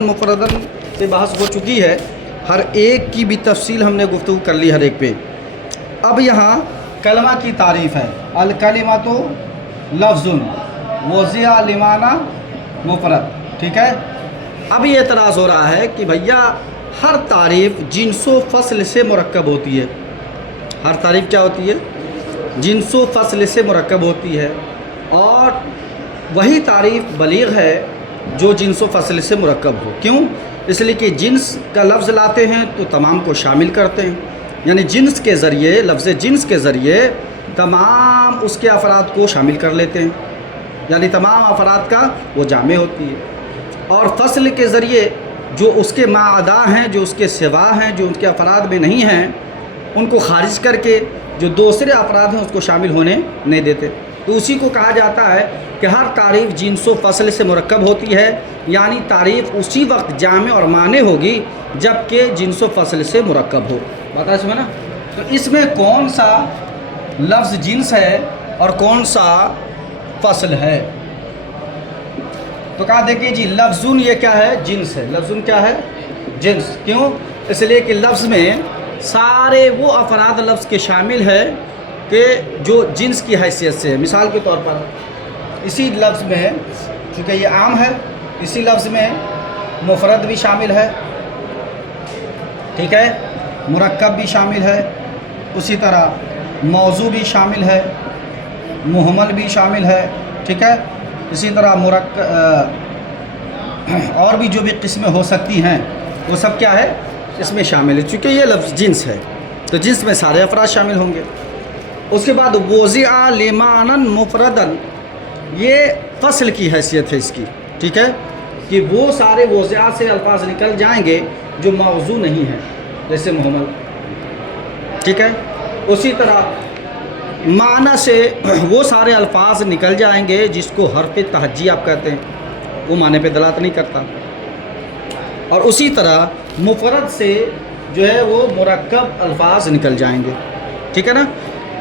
मुफरदन से बहस हो चुकी है, हर एक की भी तफसील हमने गुफ्तगू कर ली हर एक पे। अब यहाँ कलमा की तारीफ़ है, अल कलिमतु लफ्ज़ुन वज़िअ लिमाना मुफरद। ठीक है, अब ये एतराज़ हो रहा है कि भैया हर तारीफ़ जिन्सो फ़स्ल से मुरक्कब होती है। हर तारीफ़ क्या होती है? जिन्सो फ़स्ल से मुरक्कब होती है, और वही तारीफ़ बलीग़ है जो जिन्स व फ़स्ल से मुरक्कब हो। क्यों? इसलिए कि जिन्स का लफ्ज़ लाते हैं तो तमाम को शामिल करते हैं, यानी जिन्स के ज़रिए, लफ्ज़ जिन्स के ज़रिए तमाम उसके अफराद को शामिल कर लेते हैं, यानी तमाम अफराद का वो जामे होती है। और फ़स्ल के ज़रिए जो उसके माअदा हैं, जो उसके सिवा हैं, जो उनके अफराद में नहीं हैं, उनको खारिज करके जो दूसरे अफराद हैं उसको शामिल होने नहीं देते। तो उसी को कहा जाता है कि हर तारीफ़ जिन्स व फ़स्ल से मुरक्कब होती है, यानी तारीफ़ उसी वक्त जामे और माने होगी जबकि जिन्स व फ़स्ल से मुरक्कब हो। बता समझ ना? तो इसमें कौन सा लफ्ज़ जिन्स है और कौन सा फ़स्ल है? तो कहा देखिए जी, लफ्ज़ुन ये क्या है? जिन्स है। लफ्ज़ुन क्या है? जिन्स। क्यों? इसलिए कि लफ्ज़ में सारे वो अफराद लफ्ज़ के शामिल है कि जो जिन्स की हैसियत से है। मिसाल के तौर पर इसी लफ्ज़ में, चूँकि ये आम है, इसी लफ्ज़ में मुफरद भी शामिल है, ठीक है, मुरक्कब भी शामिल है, उसी तरह मौजू भी शामिल है, मुहमल भी शामिल है, ठीक है, इसी तरह और भी जो भी किस्में हो सकती हैं वो सब क्या है? इसमें शामिल है। चूँकि ये लफ्ज़ जिन्स है तो जिन्स में सारे अफराद शामिल होंगे। उसके बाद वज़िअ लिमानन मुफरदन, ये फ़स्ल की हैसियत है इसकी, ठीक है, कि वो सारे वज़िअ से अल्फाज निकल जाएंगे जो मौजू नहीं है, जैसे मुहम्मल, ठीक है। उसी तरह माना से वो सारे अल्फाज निकल जाएंगे जिसको हर्फ तहज्जी आप कहते हैं, वो माने पे दलालत नहीं करता। और उसी तरह मुफरद से जो है वो मुरक्कब अल्फाज निकल जाएंगे, ठीक है ना।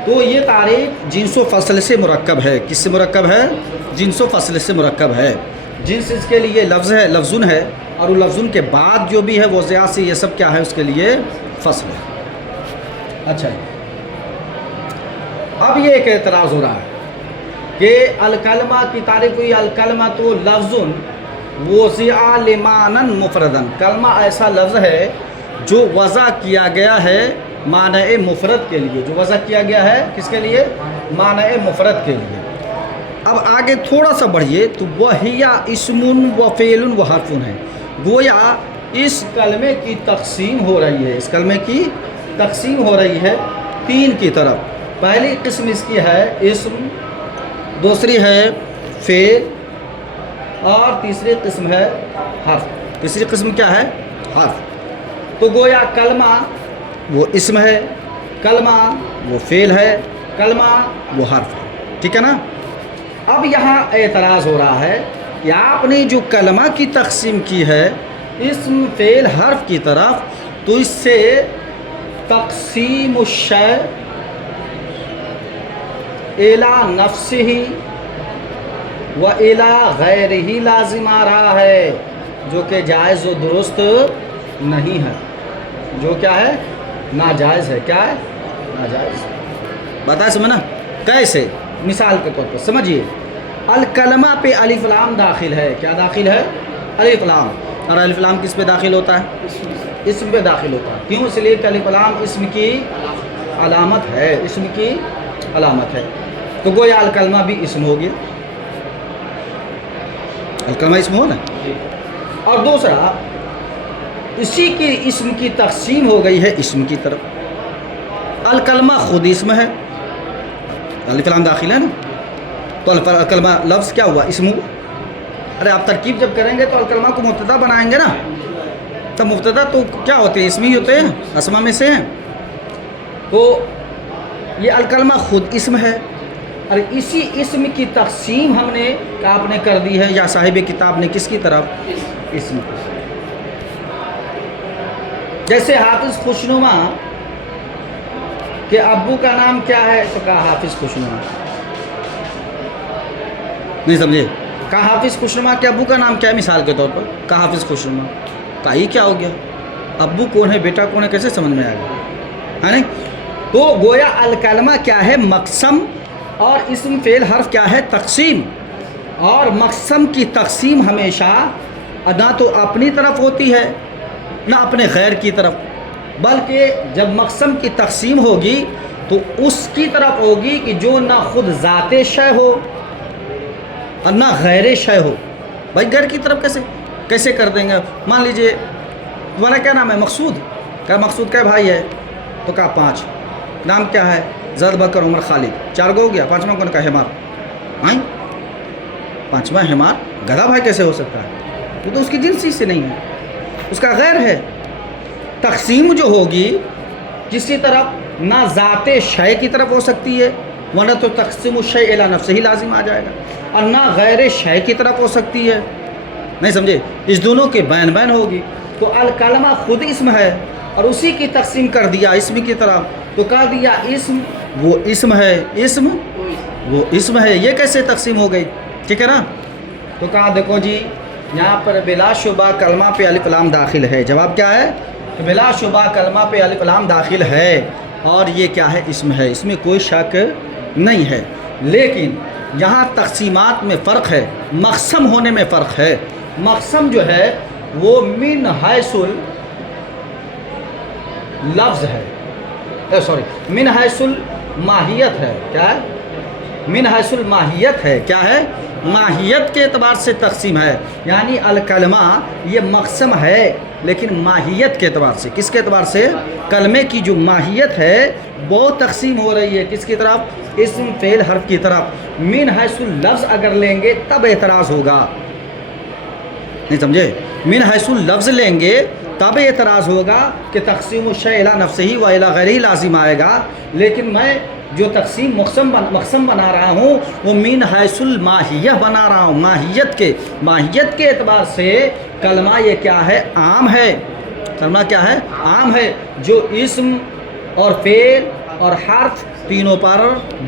तो ये तारीफ़ जिन्स व फ़स्ल से मुरक्कब है। किससे मुरक्कब है? जिन्स व फ़स्ल से मुरक्कब है। जिन्स इसके लिए लफ्ज़ है, लफ्ज़ुन है, और वो लफ्ज़ुन के बाद जो भी है वज़िअ से ये सब क्या है? उसके लिए फ़स्ल है। अच्छा, अब ये एक एतराज़ हो रहा है कि अलकलमा की तारीफ़ हुई, अलकलमा तो लफ्ज़ुन वज़िअ लिमानन मुफरदन, कलमा ऐसा लफ्ज़ है जो वज़ा किया गया है माने मुफरद के लिए, जो वज़ा किया गया है किसके लिए? माने मुफरद के लिए। अब आगे थोड़ा सा बढ़िए तो वहिया इस्मुन व फ़ेलुन व हर्फ़ुन है। गोया इस कलमे की तक़सीम हो रही है, इस कलमे की तक़सीम हो रही है तीन की तरफ। पहली किस्म इसकी है इस्म, दूसरी है फ़ेल, और तीसरी किस्म है हर्फ। तीसरी किस्म क्या है? हर्फ। तो गोया कलमा वो इस्म है, कलमा वो फ़ेल है, कलमा वो हर्फ है, ठीक है ना। अब यहाँ एतराज़ हो रहा है कि आपने जो कलमा की तक़सीम की है इस्म फ़ेल हर्फ की तरफ, तो इससे तक़सीम शै इला नफ्सिही व इला गैरिही लाजिम आ रहा है, जो कि जायज़ व दुरुस्त नहीं है, जो क्या है? नाजायज़ है। क्या है? नाजायज़। बता समझना कैसे? मिसाल के तौर पर समझिए, अल कलमा पे अलिफ लाम दाखिल है। क्या दाखिल है? अलिफ लाम। और अलिफ लाम किस पे दाखिल होता है? इस्म पे दाखिल होता है। क्यों? इसलिए कि अलिफ लाम इस्म की अलामत है, इस्म की अलामत है। तो गोया अल कलमा भी इस्म हो गया, अल कलमा इस्म हो ना। और दूसरा, इसी की इस्म की तक़सीम हो गई है इस्म की तरफ। अल कलमा खुद इस्म है, अलिफ लाम दाखिल है ना, तो अल कलमा लफ्ज़ क्या हुआ? इस्म हुआ। अरे आप तरकीब जब करेंगे तो अल कलमा को मुब्तदा बनाएंगे ना, तब मुब्तदा तो क्या होते हैं? इस्म ही होते हैं, अस्मा में से हैं। तो ये अल कलमा खुद इस्म है, और इसी इस्म की तक़सीम हमने आपने कर दी है, या साहिब किताब ने किसकी तरफ? इस्म। जैसे हाफिज़ खुशनुमा के अब्बू का नाम क्या है? तो कहा हाफिज़ खुशनुमा। नहीं समझे? कहा हाफिज़ खुशनुमा के अब्बू का नाम क्या है मिसाल के तौर पर, कहा हाफिज़ खुशनुमा, का ही क्या हो गया, अब्बू कौन है बेटा कौन है कैसे समझ में आएगा, है नहीं। तो गोया अल कलमा क्या है, मक़सम, और इस्म फ़ेल हर्फ क्या है, तक़सीम। और मक़सम की तक़सीम हमेशा ना तो अपनी तरफ होती है ना अपने गैर की तरफ, बल्कि जब मक़सम की तक़सीम होगी तो उसकी तरफ होगी कि जो ना खुद ज़ाते शय हो और ना गैर शय हो। भाई गैर की तरफ कैसे कर देंगे। मान लीजिए तुम्हारा क्या नाम है, मकसूद, क्या मकसूद का भाई है, तो कहा 5, नाम क्या है, ज़ैद बकर उमर खालिद, 4 गो हो गया, 5वां कौन का, हिमार। हाँ 5वां हिमार, गधा भाई कैसे हो सकता है, वो तो उसकी जिनसी से नहीं है, उसका गैर है। तक़सीम जो होगी किसी तरफ ना ज़ाते शय की तरफ हो सकती है, वरना तो तक़सीम शय इला नफ्स ही लाजिम आ जाएगा, और ना गैर शय की तरफ हो सकती है, नहीं समझे, इस दोनों के बैन बैन होगी। तो अल कलमा खुद इस्म है और उसी की तक़सीम कर दिया इस्म की तरफ, तो कह दिया इस्म वो इस्म है, इस्म वो इस्म है, ये कैसे तक़सीम हो गई, ठीक है ना। तो कहा देखो जी यहाँ पर बिलाशुबा कलमा पे अलिफ लाम दाखिल है, जवाब क्या है, तो बिलाशुबा कलमा पे अलिफ लाम दाखिल है और ये क्या है, इस्म है, इसमें कोई शक नहीं है। लेकिन यहाँ तक़सीमात में फ़र्क है, मक़सम होने में फ़र्क है। मक़सम जो है वो मिन हैसुल लफ्ज़ है, सॉरी मिन हैसुल माहियत है, क्या है, मिन हैसुल माहियत है, क्या है, माहियत के एतबार से तक़सीम है। यानी अल कलमा ये मक़सम है लेकिन माहियत के एतबार से, किसके एतबार से, कलमे की जो माहियत है वो तक़सीम हो रही है किसकी तरफ, इस्म फ़ेल हर्फ की तरफ। मिन हैसुल लफ्ज़ अगर लेंगे तब एतराज़ होगा, नहीं समझे, मिन हैसुल लफ्ज़ लेंगे तब एतराज़ होगा कि तक़सीम शय इला नफ्सिही व इला गैरिही लाजिम आएगा। लेकिन मैं जो तक़सीम मक़सम बना रहा हूँ वो मिन हैसुल माहियत बना रहा हूँ, माहियत के एतबार से कलमा ये क्या है, आम है, कलमा क्या है, आम है, जो इस्म और फ़ेल और हर्फ तीनों पर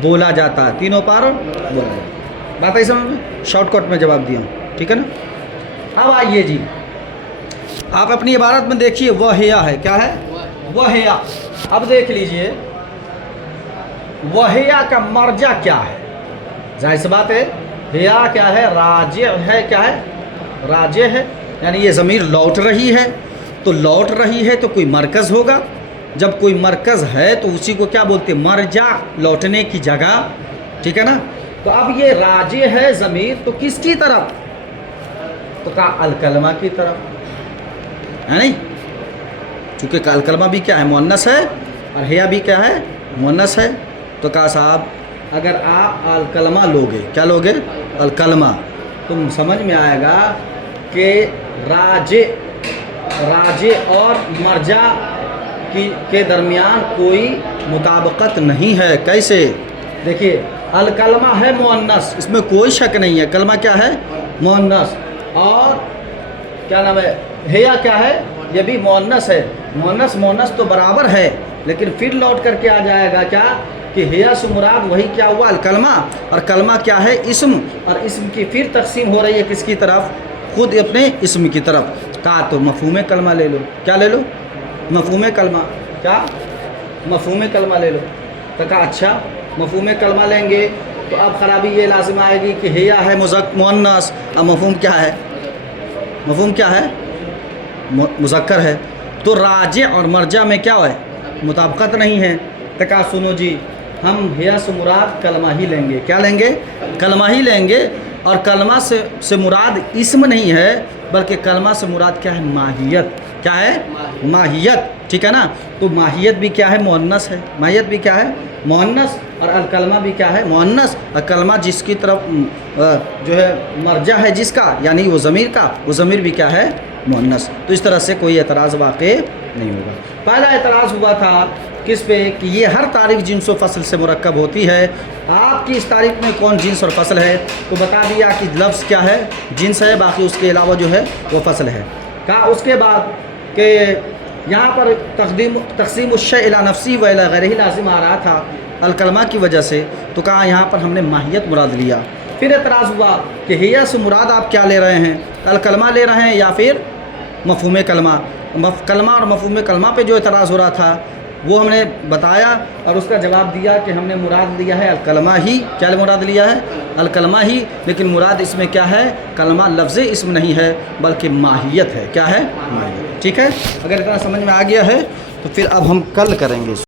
बोला जाता है, तीनों पर बोला जाता है। बात है समझ में, शॉर्टकट में जवाब दिया, ठीक है ना। अब आइए जी आप अपनी इबारत में देखिए, वहिया है, क्या है, वहिया। अब देख लीजिए वहिया का मर्जा क्या है, जाहिर सी बात है, हिया क्या है, राजे है, क्या है, राजे है, यानी ये ज़मीर लौट रही है, तो लौट रही है तो कोई मरकज़ होगा, जब कोई मरकज़ है तो उसी को क्या बोलते हैं, मर्जा, लौटने की जगह, ठीक है ना। तो अब ये राजे है ज़मीर, तो किसकी तरफ, तो कहा अल कलमा की तरफ, है नहीं, चूँकि अल कलमा भी क्या है, मुअन्नस है, और हिया भी क्या है, मुअन्नस है। तो कहा साहब अगर आप अल कलमा लोगे, क्या लोगे, अल कलमा, तो समझ में आएगा कि राजे और मर्जा के दरमियान कोई मुताबकत नहीं है। कैसे, देखिए अल कलमा है मुअन्नस, इसमें कोई शक नहीं है, कलमा क्या है, मुअन्नस, और क्या नाम है, हिया क्या है, ये भी मुअन्नस है, मुअन्नस तो बराबर है, लेकिन फिर लौट करके आ जाएगा क्या कि हिया से मुराद वही क्या हुआ, अल कलमा, और कलमा क्या है, इस्म, और इस्म की फिर तक़सीम हो रही है किसकी तरफ, खुद अपने इस्म की तरफ। कहा तो मफ़हूम कलमा ले लो, क्या ले लो, मफ़हूम कलमा, क्या मफ़हूम कलमा ले लो। तो कहा अच्छा मफ़हूम कलमा लेंगे तो अब ख़राबी ये लाजिम आएगी कि हिया है मुअन्नस, अब मफ़हूम क्या है, मफ़हूम क्या है, मुज़क्कर है, तो राजे और मर्जा में क्या है, मुताबकत नहीं है। तो कहा सुनो जी हम हिया से मुराद कलमा ही लेंगे, क्या लेंगे, कलमा ही लेंगे, और कलमा से मुराद इस्म नहीं है बल्कि कलमा से मुराद क्या है, माहियत, क्या है, माहियत, ठीक है ना। तो माहियत भी क्या है, मुअन्नस है, माहियत भी क्या है, मुअन्नस, और अल कलमा भी क्या है, मुअन्नस, और कलमा जिसकी तरफ जो है मर्जा है जिसका, यानी वो ज़मीर का, वो ज़मीर भी क्या है, मुअन्नस। तो इस तरह से कोई एतराज़ वाक़ई नहीं होगा। पहला एतराज़ हुआ था किस पे, कि ये हर तारीफ़ जिन्स व फ़सल से मुरक्कब होती है, आपकी इस तारीफ़ में कौन जिन्स और फ़सल है, तो बता दिया कि लफ्ज़ क्या है, जिन्स है, बाकी उसके अलावा जो है वो फ़सल है। कहा उसके बाद कि यहाँ पर तक़सीम शय इला नफ्सी व इला गैरिही लाज़िम आ रहा था अल कलमा की वजह से, तो कहा यहाँ पर हमने माहियत मुराद लिया, پھر اعتراض ہوا کہ ہیہ سے مراد آپ کیا لے رہے ہیں، الکلمہ لے رہے ہیں یا پھر مفہوم کلمہ؟ کلمہ اور مفہوم کلمہ پہ جو اعتراض ہو رہا تھا وہ ہم نے بتایا اور اس کا جواب دیا کہ ہم نے مراد لیا ہے الکلمہ ہی. کیا مراد لیا ہے؟ الکلمہ ہی. لیکن مراد اس میں کیا ہے؟ کلمہ لفظ اسم نہیں ہے بلکہ ماہیت ہے. کیا ہے؟ ماہیت. ٹھیک ہے، اگر اتنا سمجھ میں آ گیا ہے تو پھر اب ہم کل کریں گے.